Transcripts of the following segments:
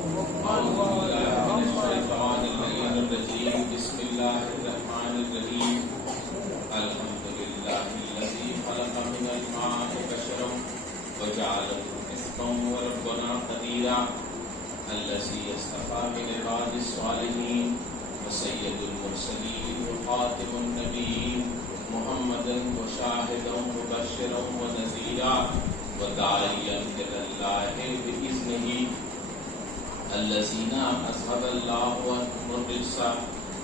بسم الله الرحمن الرحيم الحمد لله الذي خلق من الماء بشرا وجعله رزقا وربنا قديرا الذي اصطفى من عباد الصالحين وسيد المرسلين وخاتم النبيين محمدا وشاهدا مبشرا ونذيرا وداعيا الى الله باذنه الذين أذهب الله عنهم الرجس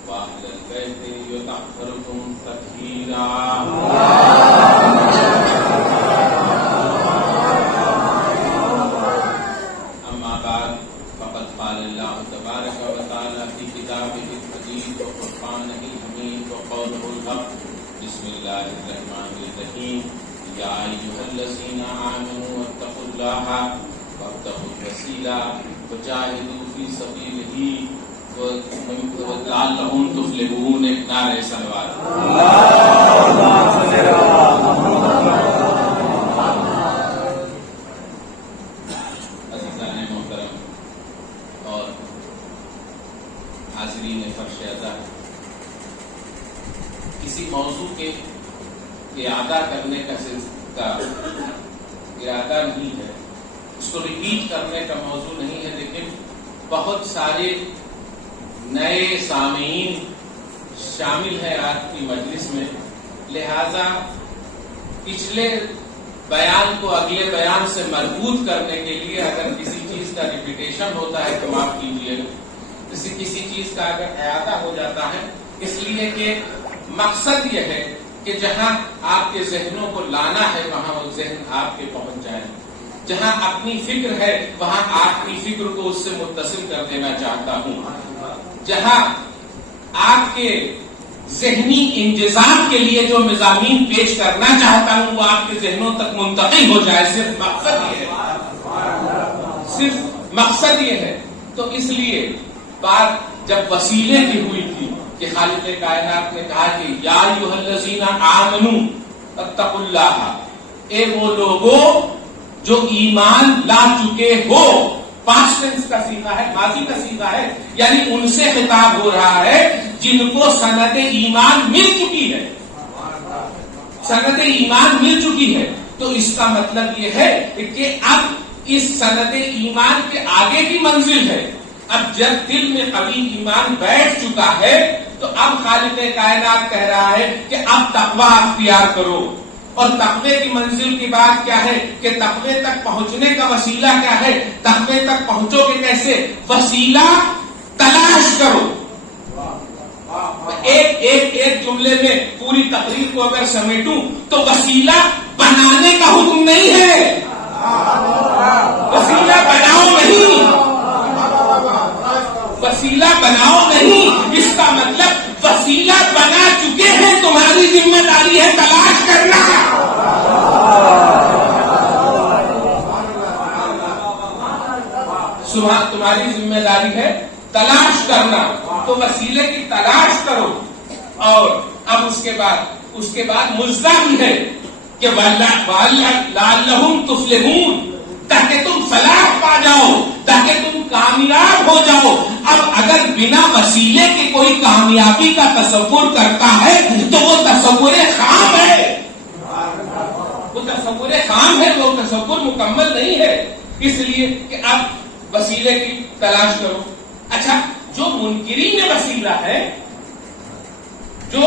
وأهل البيت يطهرهم تطهيرا. أما بعد فقد قال الله تبارك وتعالى في كتابه المجيد وفرقانه الحميد وقوله الحق بسم الله الرحمن الرحيم يا أيها الذين آمنوا اتقوا الله وابتغوا الوسيلة وجاہدوا فی سبیلہ لعلکم تفلحون. ایک نعرہ صلوات. عزیزان محترم اور حاضرین فرش ادا، کسی موضوع کے اعادہ کرنے کا ارادہ نہیں ہے، اس کو ریپیٹ کرنے کا موضوع نہیں ہے، لیکن بہت سارے نئے سامعین شامل ہیں آج کی مجلس میں، لہذا پچھلے بیان کو اگلے بیان سے مربوط کرنے کے لیے اگر کسی چیز کا ریپیٹیشن ہوتا ہے تو معاف کیجیے، کسی چیز کا اگر اعادہ ہو جاتا ہے، اس لیے کہ مقصد یہ ہے کہ جہاں آپ کے ذہنوں کو لانا ہے وہاں وہ ذہن آپ کے پہنچ جائیں، جہاں اپنی فکر ہے وہاں آپ کی فکر کو اس سے متصل کر دینا چاہتا ہوں، جہاں آپ کے ذہنی انجذاب کے لیے جو مضامین پیش کرنا چاہتا ہوں وہ آپ کے ذہنوں تک منتقل ہو جائے، صرف مقصد یہ ہے. تو اس لیے بات جب وسیلے کی ہوئی تھی کہ خالق کائنات نے کہا کہ یا ایھا الذین آمنوا اتقوا اللہ، اے وہ لوگوں جو ایمان لا چکے ہو، پاسٹ ٹینس کا صیغہ ہے، ماضی کا صیغہ ہے، یعنی ان سے خطاب ہو رہا ہے جن کو سند ایمان مل چکی ہے، سند ایمان مل چکی ہے. تو اس کا مطلب یہ ہے کہ اب اس سند ایمان کے آگے کی منزل ہے. اب جب دل میں قوی ایمان بیٹھ چکا ہے تو اب خالق کائنات کہہ رہا ہے کہ اب تقویٰ اختیار کرو. اور تقوی کی منزل کی بات کیا ہے کہ تقوی تک پہنچنے کا وسیلہ کیا ہے، تقوی تک پہنچو گے کیسے، وسیلہ تلاش کرو. ایک جملے میں پوری تقریر کو اگر سمیٹوں تو وسیلہ بنانے کا حکم نہیں ہے، وسیلہ بناؤ نہیں، وسیلہ بناؤ نہیں، اس کا مطلب وسیلہ بنا چکے ہیں، تمہاری ذمہ داری ہے تلاش کرنا. تمہاری ذمہ داری ہے تلاش کرنا. تو وسیلے کی تلاش کرو. اور اب اس کے بعد مجزا بھی ہے کہ لعلہم تفلحون، تاکہ تم فلاح پا جاؤ، تاکہ تم کامیاب ہو جاؤ. اب اگر بنا وسیلے کے کوئی کامیابی کا تصور کرتا ہے تو وہ تصور خام ہے، وہ تصور خام ہے، وہ تصور مکمل نہیں ہے. اس لیے کہ اب وسیلے کی تلاش کرو. اچھا، جو منکرین وسیلہ ہے، جو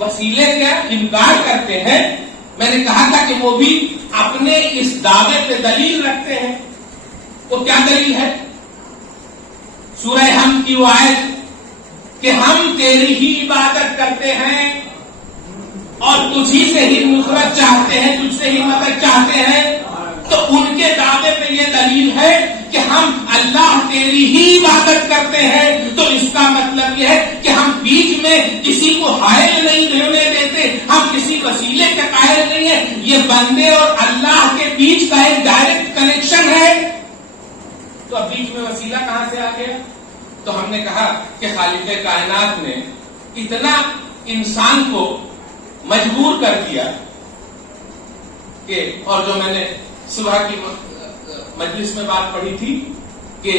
وسیلے کا انکار کرتے ہیں، میں نے کہا تھا کہ وہ بھی اپنے اس دعوے پہ دلیل رکھتے ہیں. وہ کیا دلیل ہے؟ سورہ حمد کی وہ آیت کہ ہم تیری ہی عبادت کرتے ہیں اور تجھی سے ہی نصرت چاہتے ہیں، تجھ سے ہی مدد چاہتے ہیں. تو ان کے دعوے پہ یہ دلیل ہے کہ ہم اللہ تیری ہی عبادت کرتے ہیں. تو اس کا مطلب یہ ہے کہ ہم بیچ میں کسی کو حائل نہیں ہونے دیتے، ہم کسی وسیلے کے قائل نہیں ہیں. یہ بندے اور اللہ کے بیچ کا ایک ڈائریکٹ کنیکشن ہے. تو اب بیچ میں وسیلہ کہاں سے آ گیا؟ تو ہم نے کہا کہ خالق کائنات نے اتنا انسان کو مجبور کر دیا کہ، اور جو میں نے صبح کی مجلس میں بات پڑھی تھی کہ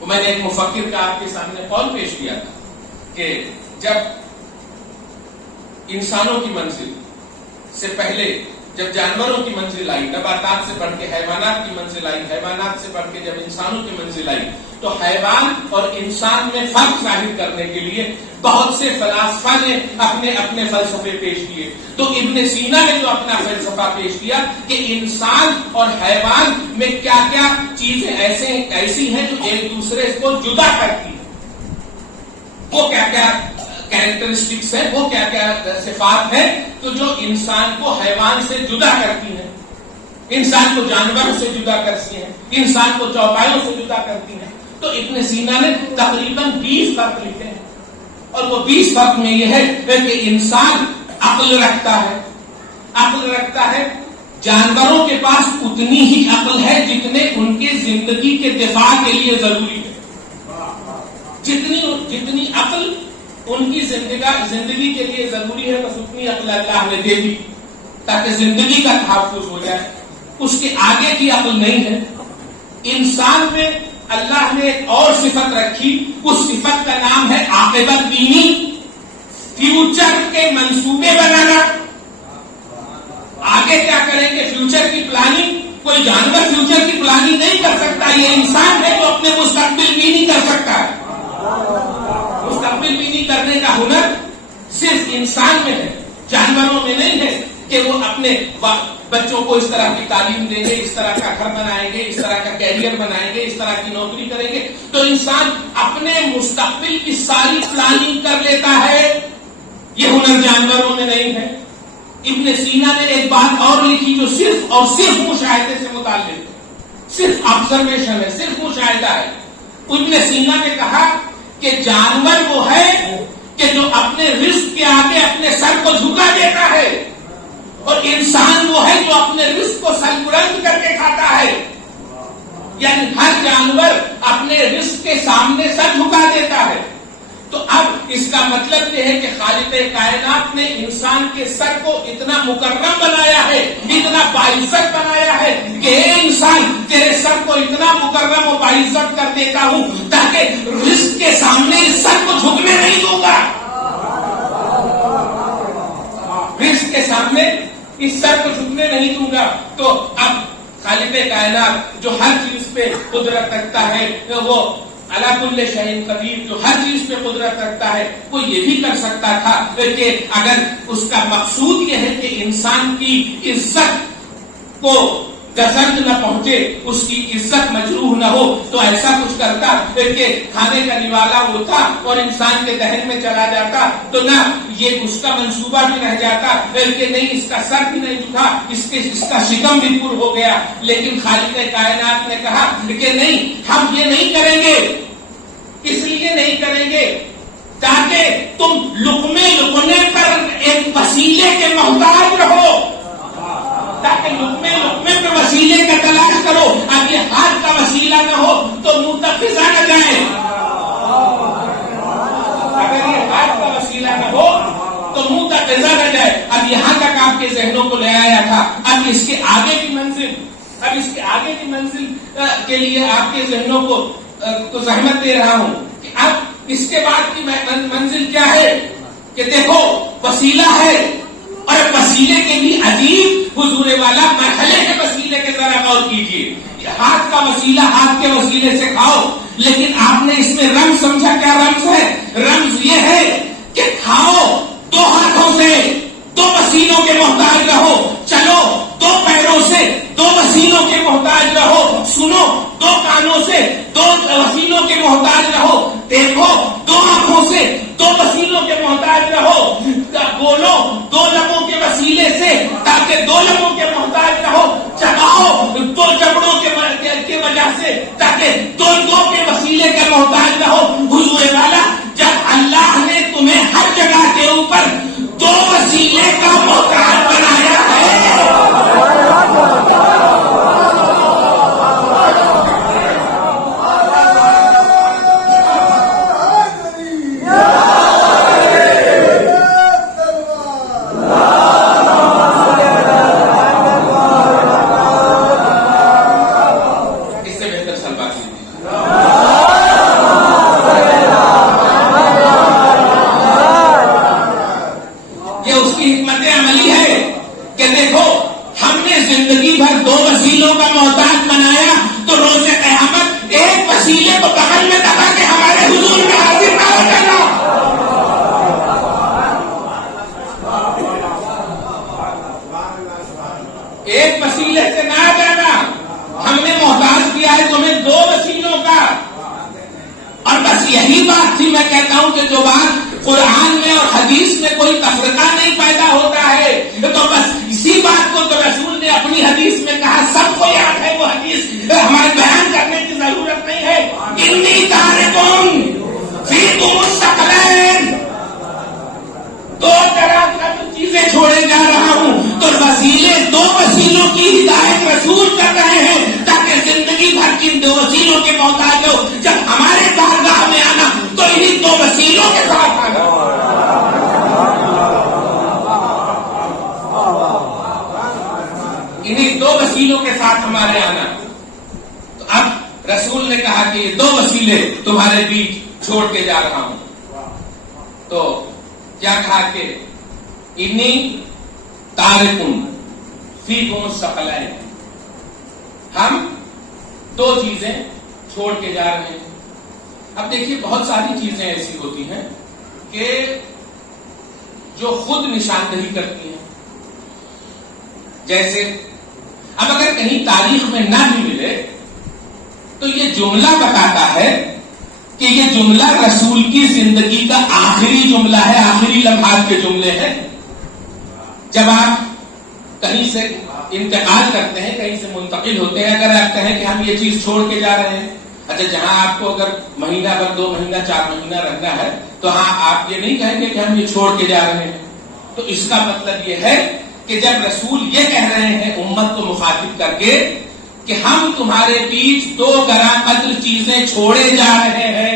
میں نے ایک مفکر کا آپ کے سامنے قول پیش کیا تھا کہ جب انسانوں کی منزل سے پہلے جب جانوروں کی منزل آئی، نباتات سے بڑھ کے حیوانات کی منزل آئی، حیوانات سے بڑھ کے جب انسانوں کی منزل آئی، تو حیوان اور انسان میں فرق ظاہر کرنے کے لیے بہت سے فلاسفہ نے اپنے اپنے فلسفے پیش کیے. تو ابن سینا نے جو اپنا فلسفہ پیش کیا کہ انسان اور حیوان میں کیا کیا چیزیں ایسی ہیں جو ایک دوسرے کو جدا کرتی ہیں، وہ کیا کیا کیریکٹرسٹکس ہیں، وہ کیا کیا صفات ہیں تو جو انسان کو حیوان سے جدا کرتی ہیں، انسان کو جانوروں سے جدا کرتی ہیں، انسان کو چوپایوں سے جدا کرتی ہیں. تو ابن سینا نے تقریباً 20 فرق لکھے ہیں، اور وہ 20 فرق میں یہ ہے کہ انسان عقل رکھتا ہے. جانوروں کے پاس اتنی ہی عقل ہے جتنے ان کے زندگی کے دفاع کے لیے ضروری ہے. جتنی عقل ان کی زندگی کے لیے ضروری ہے، بس اتنی عقل اللہ نے دے دی تاکہ زندگی کا تحفظ ہو جائے. اس کے آگے کی عقل نہیں ہے. انسان میں اللہ نے ایک اور صفت رکھی، اس صفت کا نام ہے عاقبت بینی، فیوچر کے منصوبے بنانا. آگے کیا کریں گے، فیوچر کی پلاننگ. کوئی جانور فیوچر کی پلاننگ نہیں کر سکتا، یہ انسان ہے جو اپنے مستقبل بینی کر سکتا ہے. مستقبل بینی کرنے کا ہنر صرف انسان میں ہے، جانوروں میں نہیں ہے کہ وہ اپنے بچوں کو اس طرح کی تعلیم دیں گے، اس طرح کا گھر بنائیں گے، اس طرح کا کیریئر بنائیں گے، اس طرح کی نوکری کریں گے. تو انسان اپنے مستقبل کی ساری پلاننگ کر لیتا ہے، یہ ہنر جانوروں میں نہیں ہے. ابن سینا نے ایک بات اور لکھی جو صرف اور صرف مشاہدے سے متعلق ہے، صرف آبزرویشن ہے، صرف مشاہدہ ہے. ابن سینا نے کہا کہ جانور وہ ہے کہ جو اپنے رزق کے آگے اپنے سر کو جھکا دیتا ہے، اور انسان وہ ہے جو اپنے رزق کو سر بلند کر کے کھاتا ہے. یعنی ہر جانور اپنے رزق کے سامنے سر جھکا دیتا ہے. تو اب اس کا مطلب یہ ہے کہ خالق کائنات نے انسان کے سر کو اتنا مکرم بنایا ہے، اتنا باعزت بنایا ہے کہ اے انسان، تیرے سر کو اتنا مکرم و باعزت کر دیتا ہوں تاکہ رزق کے سامنے اس سر کو جھکنے نہیں دوں گا. رزق کے سامنے اس سر کو جھکنے نہیں دوں گا. تو اب خالق کائنات جو ہر چیز پہ قدرت رکھتا ہے، وہ علی کل شیء قدیر، جو ہر چیز پہ قدرت رکھتا ہے، وہ یہ بھی کر سکتا تھا کہ اگر اس کا مقصود یہ ہے کہ انسان کی عزت کو گزند نہ پہنچے، اس کی عزت مجروح نہ ہو، تو ایسا کچھ کرتا کہ کھانے کا نوالا ہوتا اور انسان کے دہن میں چلا جاتا، تو نہ یہ اس کا منصوبہ بھی رہ جاتا کہ نہیں اس کا سر بھی نہیں جھکا، اس کا شکم بھی پر ہو گیا. لیکن خالق کائنات نے کہا کہ نہیں، ہم یہ نہیں کریں گے. اس لیے نہیں کریں گے تاکہ تم لقمے پر ایک وسیلے کے محتاج رہو، تاکہ لقمے پہ وسیلے کا تلاش کرو. اب یہ ہاتھ کا وسیلہ نہ ہو تو منہ تک فضا نہ جائے. اگر یہ ہاتھ کا وسیلہ نہ ہو تو منہ تک فضا نہ جائے. اب یہاں تک آپ کے ذہنوں کو لے آیا تھا. اب اس کے آگے کی منزل کے لیے آپ کے ذہنوں کو زحمت دے رہا ہوں کہ اب اس کے بعد کی منزل کیا ہے کہ دیکھو وسیلہ ہے، اور وسیلے کے بھی عجیب حضور والا مرحلے کے وسیلے کے ذرا غور کیجیے. ہاتھ کا وسیلہ ہاتھ کے وسیلے سے کھاؤ، لیکن آپ نے اس میں رمز سمجھا. کیا رمز ہے؟ رمز یہ ہے کہ کھاؤ دو ہاتھوں سے، دو وسیلوں کے محتاج رہو. چلو دو پیروں سے، دو وسیلوں کے محتاج رہو. سنو دو کانوں سے، دو وسیلوں کے محتاج رہو. دیکھو دو آنکھوں سے، دو وسیلوں کے محتاج رہو. بولو دو لبوں کے وسیلے سے تاکہ دو لبوں کے محتاج رہو. چباؤ دو جبڑوں کے وجہ سے تاکہ دو کے وسیلے کے محتاج رہو. حضور والا، جب اللہ نے تمہیں ہر جگہ کے اوپر دو وسیلے کا محتاج بنایا ہے، اس سے بہتر سلوات نہیں. انی تارکم فیکم الثقلین، دو طرح کا تو چیزیں چھوڑے جا رہا ہوں. تو وسیلے، دو وسیلوں کی ہدایت رسول کر رہے ہیں تاکہ زندگی بھر کی دو وسیلوں کے محتاج ہو. جب ہمارے بارگاہ میں آنا تو انہیں دو وسیلوں کے ساتھ آنا. انہیں دو وسیلوں کے ساتھ ہمارے آنا. تو اب رسول نے کہا کہ یہ دو وسیلے تمہارے بیچ چھوڑ کے جا رہا ہوں. تو کیا کہا کہ انی تارکم فیکم الثقلین، ہم دو چیزیں چھوڑ کے جا رہے ہیں. اب دیکھیے بہت ساری چیزیں ایسی ہوتی ہیں کہ جو خود نشاندہی کرتی ہیں. جیسے اب اگر کہیں تاریخ میں نہ بھی ملے تو یہ جملہ بتاتا ہے کہ یہ جملہ رسول کی زندگی کا آخری جملہ ہے، آخری لمحات کے جملے ہیں. جب آپ کہیں سے انتقال کرتے ہیں، کہیں سے منتقل ہوتے ہیں، اگر آپ کہیں کہ ہم یہ چیز چھوڑ کے جا رہے ہیں، اچھا جہاں آپ کو اگر مہینہ بھر، 2 مہینہ 4 مہینہ رہنا ہے تو ہاں آپ یہ نہیں کہیں گے کہ ہم یہ چھوڑ کے جا رہے ہیں. تو اس کا مطلب یہ ہے کہ جب رسول یہ کہہ رہے ہیں امت کو مخاطب کر کے کہ ہم تمہارے بیچ 2 گراں قدر چیزیں چھوڑے جا رہے ہیں،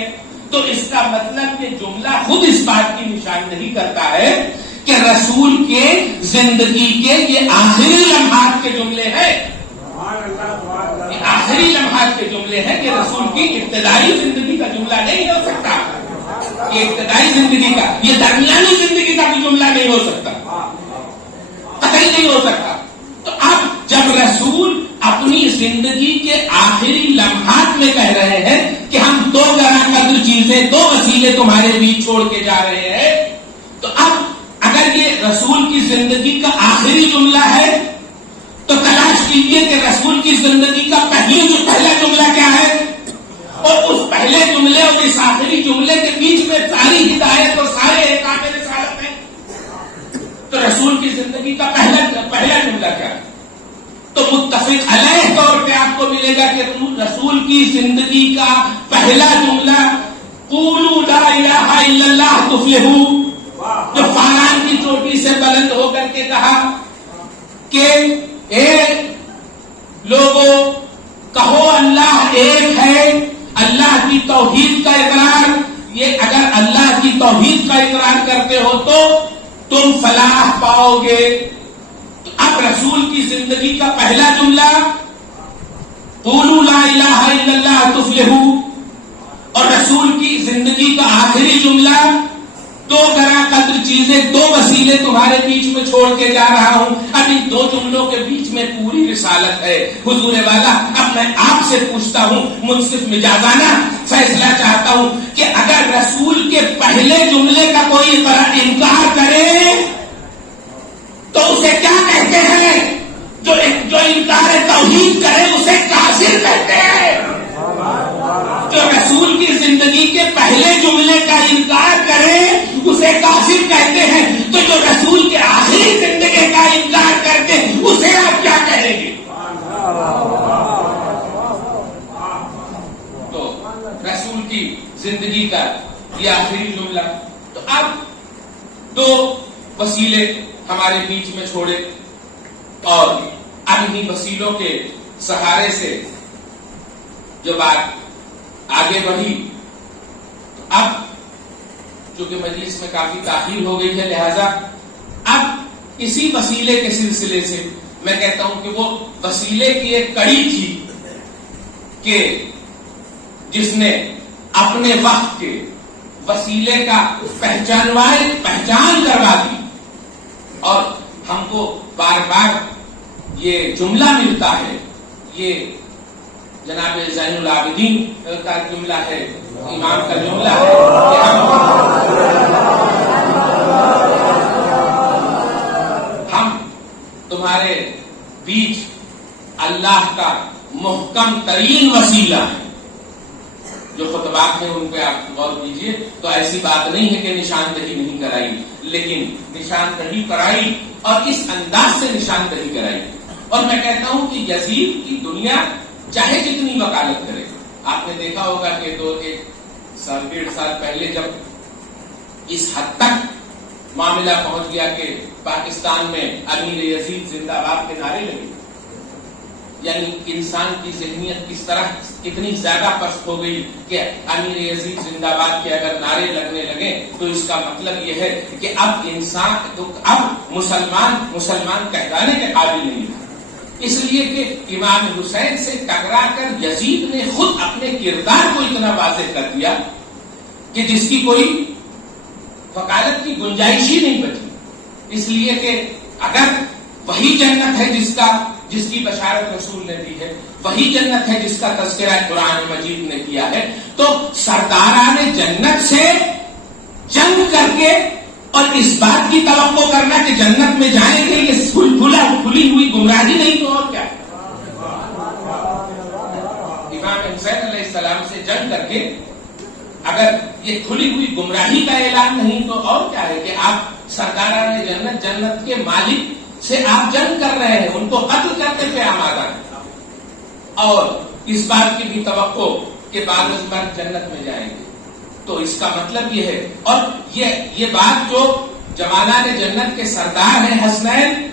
تو اس کا مطلب یہ جملہ خود اس بات کی نشاندہی کرتا ہے کہ رسول کے زندگی کے یہ آخری لمحات کے جملے ہیں. یہ آخری لمحات کے جملے ہیں کہ رسول کی ابتدائی زندگی کا جملہ نہیں ہو سکتا. یہ ابتدائی زندگی کا، یہ درمیانی زندگی کا بھی جملہ نہیں ہو سکتا، قطعی نہیں ہو سکتا. تو اب جب رسول اپنی زندگی کے آخری لمحات میں کہہ رہے ہیں کہ ہم 2 گراں قدر چیزیں، 2 وسیلے تمہارے بیچ چھوڑ کے جا رہے ہیں، تو اب اگر یہ رسول کی زندگی کا آخری جملہ ہے تو تلاش کیجیے کہ رسول کی زندگی کا پہلا جملہ کیا ہے، اور اس پہلے جملے اور اس آخری جملے کے بیچ میں ساری ہدایت اور سارے احکام رسالت ہیں. تو رسول کی زندگی کا پہلا جملہ کیا ہے؟ تو متفق علیہ طور پہ آپ کو ملے گا کہ رسول کی زندگی کا پہلا جملہ قولوا لا الہ الا اللہ تفلحوا، جو فاران کی چوٹی سے بلند ہو کر کے کہا کہ اے لوگوں کہو اللہ ایک ہے، اللہ کی توحید کا اقرار. یہ اگر اللہ کی توحید کا اقرار کرتے ہو تو تم فلاح پاؤ گے. اب رسول کی زندگی کا پہلا جملہ قولوا لا الہ الا اللہ تفلحوا، اور رسول کی زندگی کا آخری جملہ 2 گراں قدر چیزیں، 2 وسیلے تمہارے بیچ میں چھوڑ کے جا رہا ہوں. اب ان 2 جملوں کے بیچ میں پوری رسالت ہے. حضور والا اب میں آپ سے پوچھتا ہوں، منصف مجازانہ فیصلہ چاہتا ہوں کہ اگر رسول کے پہلے جملے کا کوئی انکار کرے تو اسے کیا کہتے ہیں؟ جو انکار توحید کرے اسے کافر کہتے ہیں. جو رسول کی زندگی کے پہلے جملے کا انکار کرے اسے کافر کہتے ہیں. تو جو رسول کے آخری زندگی کا انکار کرتے اسے آپ کیا کہیں گے؟ تو رسول کی زندگی کا یہ آخری جملہ. تو اب 2 وسیلے ہمارے بیچ میں چھوڑے اور اب انہیں وسیلوں کے سہارے سے جو بات آگے بڑھی. اب چونکہ مجلس میں کافی تاخیر ہو گئی ہے، لہذا اب اسی وسیلے کے سلسلے سے میں کہتا ہوں کہ وہ وسیلے کی ایک کڑی تھی کہ جس نے اپنے وقت کے وسیلے کا پہچان کروا دی. اور ہم کو بار بار یہ جملہ ملتا ہے، یہ جناب زین العابدین کا جملہ ہے، امام کا جملہ ہے کہ ہم تمہارے بیچ اللہ کا محکم ترین وسیلہ ہے. جو خطبات ہیں ان پہ آپ غور کیجئے تو ایسی بات نہیں ہے کہ نشاندہی نہیں کرائی، لیکن نشاندہی کرائی اور اس انداز سے نشاندہی کرائی. اور میں کہتا ہوں کہ یزید کی دنیا چاہے جتنی وکالت کرے، آپ نے دیکھا ہوگا کہ 1.5 سال پہلے جب اس حد تک معاملہ پہنچ گیا کہ پاکستان میں امیر یزید زندہ باد کے نعرے لگے، یعنی انسان کی ذہنیت کس طرح اتنی زیادہ پست ہو گئی کہ امیر یزید زندہ باد کے اگر نعرے لگنے لگے تو اس کا مطلب یہ ہے کہ اب مسلمان کہلانے کے قابل نہیں ہے، اس لیے کہ امام حسین سے ٹکرا کر یزید نے خود اپنے کردار کو اتنا واضح کر دیا کہ جس کی کوئی وکالت کی گنجائش ہی نہیں بچی، اس لیے کہ اگر وہی جنت ہے جس کی بشارت رسول نے دی ہے، وہی جنت ہے جس کا تذکرہ قرآن مجید نے کیا ہے، تو سرداران جنت سے جنگ کر کے اور اس بات کی توقع کرنا کہ جنت میں جانے کے لیے کھلی ہوئی گمراہی نہیں تو اور کیا؟ امام حسین علیہ السلام سے جنگ کر کے اگر یہ کھلی ہوئی گمراہی کا اعلان نہیں تو اور کیا ہے کہ آپ سرداران جنت کے مالک سے آپ جنگ کر رہے ہیں، ان کو قتل کرنے پہ آمادہ ہیں، اور اس بات کی بھی توقع کہ بعد از مرگ جنت میں جائیں گے، تو اس کا مطلب یہ ہے، اور یہ بات جو جوانان جنت کے سردار ہیں حسنین،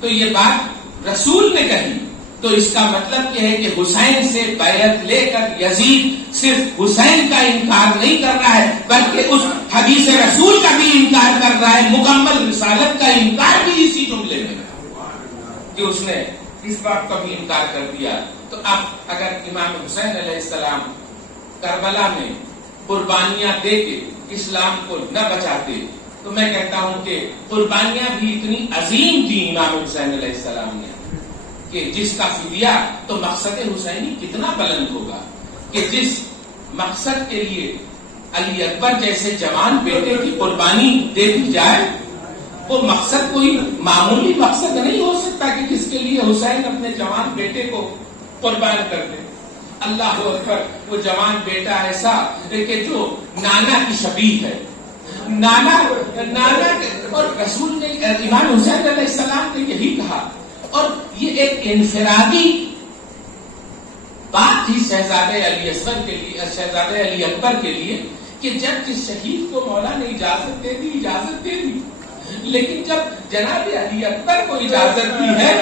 تو یہ بات رسول نے کہی، تو اس کا مطلب یہ ہے کہ حسین سے بیعت لے کر یزید صرف حسین کا انکار نہیں کر رہا ہے بلکہ اس حدیث رسول کا بھی انکار کر رہا ہے، مکمل رسالت کا انکار بھی اسی جملے میں کہ اس نے اس بات کا بھی انکار کر دیا۔ تو اب اگر امام حسین علیہ السلام کربلا میں قربانیاں دے کے اسلام کو نہ بچاتے تو میں کہتا ہوں کہ قربانیاں بھی اتنی عظیم تھی امام حسین علیہ السلام نے کہ جس کا فدیہ تو مقصد حسینی کتنا بلند ہوگا کہ جس مقصد کے لیے علی اکبر جیسے جوان بیٹے کی قربانی دے دی جائے، وہ مقصد کوئی معمولی مقصد نہیں ہو سکتا کہ کس کے لیے حسین اپنے جوان بیٹے کو قربان کر دے۔ اللہ اکبر، وہ جوان بیٹا ایسا کہ جو نانا کی شبیہ ہے، نانا اور رسول نے امام حسین علیہ السلام نے یہی کہا، اور یہ ایک انفرادی بات تھی شہزادے علی اصغر کے لیے، شہزادے علی اکبر کے لیے، کہ جب جس شہید کو مولا نے اجازت دے دی، لیکن جب جناب علی اکبر کو اجازت دی ہے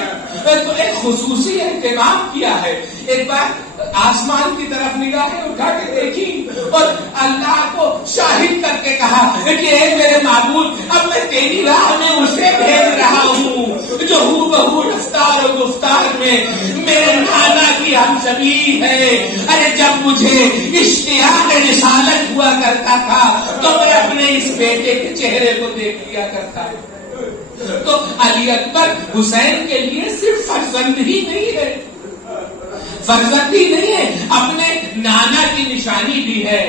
تو ایک خصوصی اہتمام کیا ہے، ایک بار آسمان کی طرف نگاہیں اٹھا کے دیکھی اور اللہ کو شاہد کر کے کہا کہ اے میرے معبود، اب میں تیری راہ میں اسے بھیج رہا ہوں جو ہو بہو رفتار و گفتار میں میرے نانا کی ہم شبیہ ہے۔ ارے جب مجھے اشتیاق رسالت ہوا کرتا تھا تو میں اپنے اس بیٹے کے چہرے کو دیکھ لیا کرتا ہے۔ تو علی اکبر حسین کے لیے صرف فرزند ہی نہیں ہے، اپنے نانا کی نشانی بھی ہے۔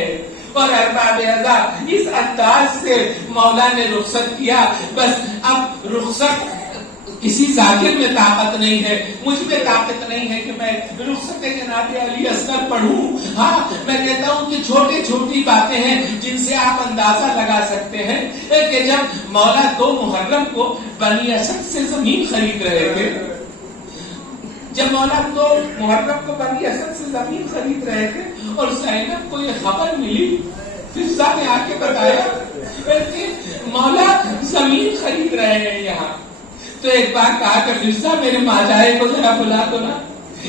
اور ارباب اعضا اس انداز سے مولا نے رخصت کیا، بس اب رخصت کسی ذاکر میں طاقت نہیں ہے، مجھ میں طاقت نہیں ہے کہ میں رخصت جناب علی اصغر پڑھوں۔ ہاں، میں کہتا ہوں کہ چھوٹی باتیں ہیں جن سے آپ اندازہ لگا سکتے ہیں کہ جب مولا 2 محرم کو بنی اسد سے زمین خرید رہے تھے، جب مولا 2 محرم کو بنی اسد سے زمین خرید رہے تھے اور زینب کو یہ خبر ملی، فضا نے آ کے بتایا کہ مولا زمین خرید رہے ہیں یہاں، تو ایک بار کہا کہ فضا میرے ماجائے کو ذرا بلا دو نا۔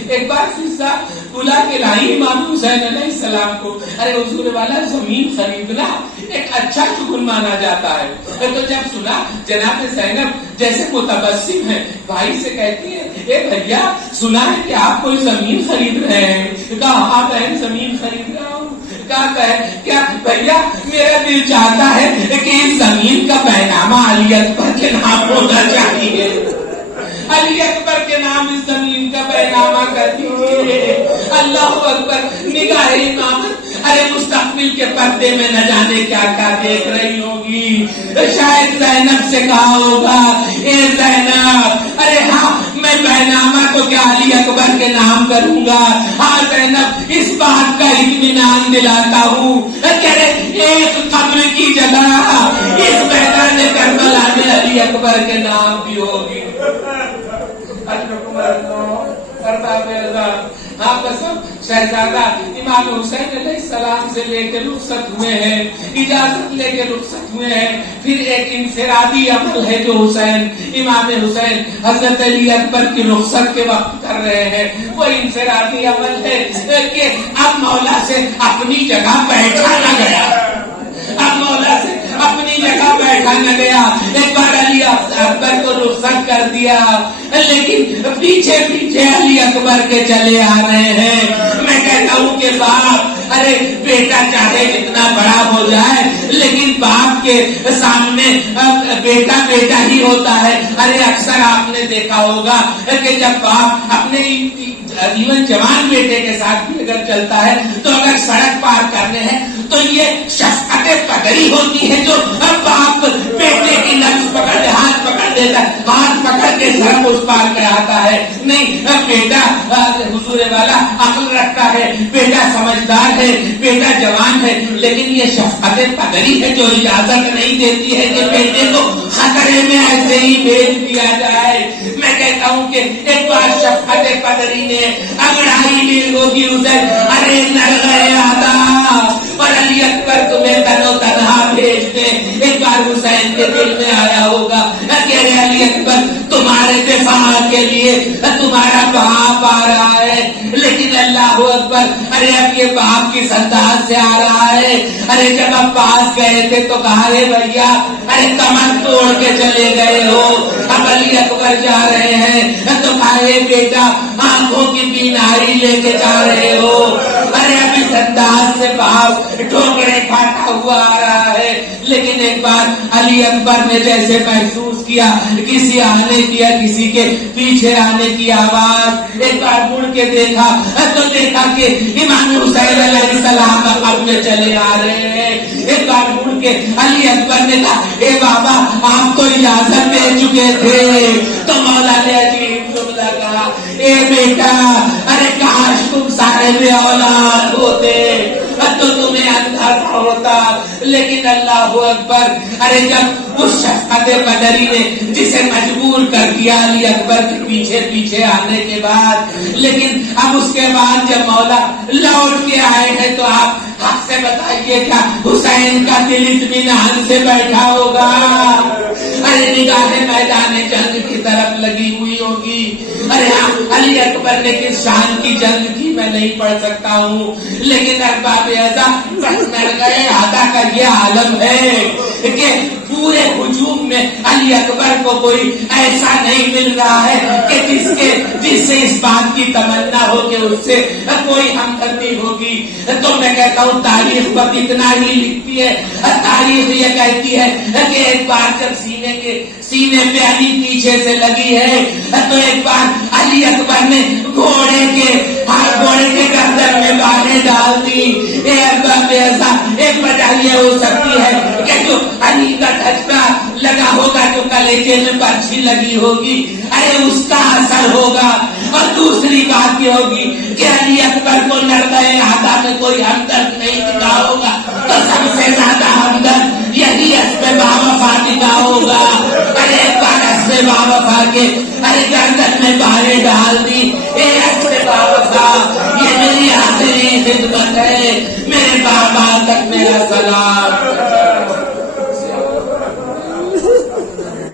ایک بار فضا بلا کے لائی امام حسین علیہ السلام کو، ارے حضور والا زمین خریدنا ایک اچھا شگن مانا جاتا ہے۔ تو جب سنا جناب زینب جیسے متبسم ہے، بھائی سے کہتی ہے اے بھیا سنا ہے کہ آپ کوئی زمین خرید رہے ہیں؟ کہا ہاں بہن زمین خرید رہا ہوں۔ کیا بھیا میرا دل چاہتا ہے کہ اس زمین کا بینامہ علی اکبر کے نام ہونا چاہیے، علی اکبر کے نام اس زمین کا بینامہ کر دیجیے۔ اللہ اکبر، نگاہ امامت، ارے مستقبل کے پردے میں نہ جانے کیا کیا دیکھ رہی ہوگی۔ شاید زینب سے کہا ہوگا اے زینب، ارے ہاں میں بینامہ تو کیا علی اکبر کے نام کروں گا، ہاں زینب اس بات کا اطمینان دلاتا ہوں کہ ایک قبر کی جگہ اس میدان کربلا میں علی اکبر کے نام بھی ہوگی۔ آپ سب شہزادہ امام حسین علیہ السلام سے لے کے رخصت ہوئے ہیں، اجازت لے کے رخصت ہوئے ہیں. پھر ایک انفرادی عمل ہے جو حسین امام حسین حضرت علی اکبر کی رخصت کے وقت کر رہے ہیں. وہ انفرادی عمل ہے کہ اب مولا سے اپنی جگہ بیٹھا نہ گیا، اب مولا سے اپنی جگہ بیٹھا نہ گیا. ایک بار علی اکبر کو رخصت کر دیا، لیکن پیچھے پیچھے علی اکبر کے چلے آ رہے ہیں. میں کہتا ہوں کہ باپ، ارے بیٹا چاہے جتنا بڑا ہو جائے لیکن باپ کے سامنے بیٹا بیٹا ہی ہوتا ہے. ارے اکثر آپ نے دیکھا ہوگا کہ جب باپ اپنے ایون جوان بیٹے کے ساتھ بھی اگر چلتا ہے تو اگر سڑک پار کرنے ہیں تو یہ شفقت قدری ہوتی ہے جو باپ بیٹے کی لفظ پکڑ ہاتھ پکڑ دیتا ہے، ہاتھ پکڑ کے سڑک اس پار کراتا ہے. نہیں، بیٹا حضور والا عقل رکھتا ہے، بیٹا سمجھدار ہے، بیٹا جوان ہے، لیکن یہ شفقت قدری ہے جو اجازت نہیں دیتی ہے کہ بیٹے کو خطرے میں ایسے ہی بھیج دیا جائے. میں کہتا ہوں کہ ایک بار شفقت قدری نے انگڑائی لی ہوگی اسے، ارے نر گئے آتا اور علی اکبر تمہیں تنو تنہا بھیج دے. ایک بار حسین کے دل میں آیا ہوگا کہ ارے علی اکبر تمہارے دفاع کے لیے تمہارا باپ آ رہا ہے، لیکن اللہ اکبر، ارے اب یہ باپ کی سردار سے آ رہا ہے. ارے جب اب پاس گئے تھے تو کہا رے بھیا، ارے کمر توڑ کے چلے گئے ہو، اب علی اکبر جا رہے ہیں تو کہا رے بیٹا آنکھوں کی بینائی لے کے جا رہے ہو. ارے ابھی سردار سے باپ ٹھوکرے کھاتا ہوا آ رہا ہے. لیکن ایک بار علی اکبر نے جیسے محسوس کیا کسی آنے کی یا کسی کے پیچھے آنے کی آواز، ایک بار مڑ کے دیکھا تو دیکھا کہ امام حسین علیہ السلام اب میں چلے آ رہے ہیں. ایک بار مڑ کے علی اکبر نے کہا اے بابا آپ تو اجازت دے چکے تھے. تو مولا نے عجیب جملہ کہا، اے بیٹا ارے کاش تم سارے بے اولاد ہوتے تو تمہیں اندھا ہوتا. لیکن اللہ اکبر، ارے جب اس شفقت قدری نے جسے مجبور کر دیا علی اکبر کے پیچھے پیچھے آنے کے بعد، لیکن اب اس کے بعد جب مولا لوٹ کے آئے ہیں تو آپ حق سے بتائیے کیا حسین کا دل اطمینان سے بیٹھا ہوگا؟ ارے نگاہیں میدان جنگ کی طرف لگی ہوئی ہوگی. ارے علی اکبر نے کس شان کی جنگ کی میں نہیں پڑھ سکتا ہوں، لیکن ارباب اعضا نر گئے آدھا کا یہ عالم ہے کہ پورے ہجوم میں علی اکبر کو کوئی ایسا نہیں مل رہا ہے کہ جس سے اس بات کی تمنا ہو کہ اس سے کوئی ہمدردی ہوگی. تو میں کہتا ہوں تاریخ بس اتنا ہی لکھتی ہے، تاریخ یہ کہتی ہے کہ ایک بار جب سینے پہ علی پیچھے سے لگی ہے تو ایک بار علی اکبر نے گھوڑے کے گردن میں باہیں ڈال دی. ایک وجہ یہ ہو سکتی ہے کہ جو علی کا دھچکا لگا ہوگا جو کلیجے میں برچھی لگی ہوگی، ارے اس کا اثر ہوگا. اور دوسری بات یہ ہوگی کہ علی اکبر کو نرگئے آدھا میں کوئی ہمدرد نہیں دکھا ہوگا تو سب سے زیادہ ہمدرد یہی اسب باوفا دکھا ہوگا. ارے ایک بار اسب باوفا کے ارے گردن میں باہیں ڈال دی. اے اسب باوفا، یہ میری آخری خدمت ہے، میرے بابا تک میرا سلام.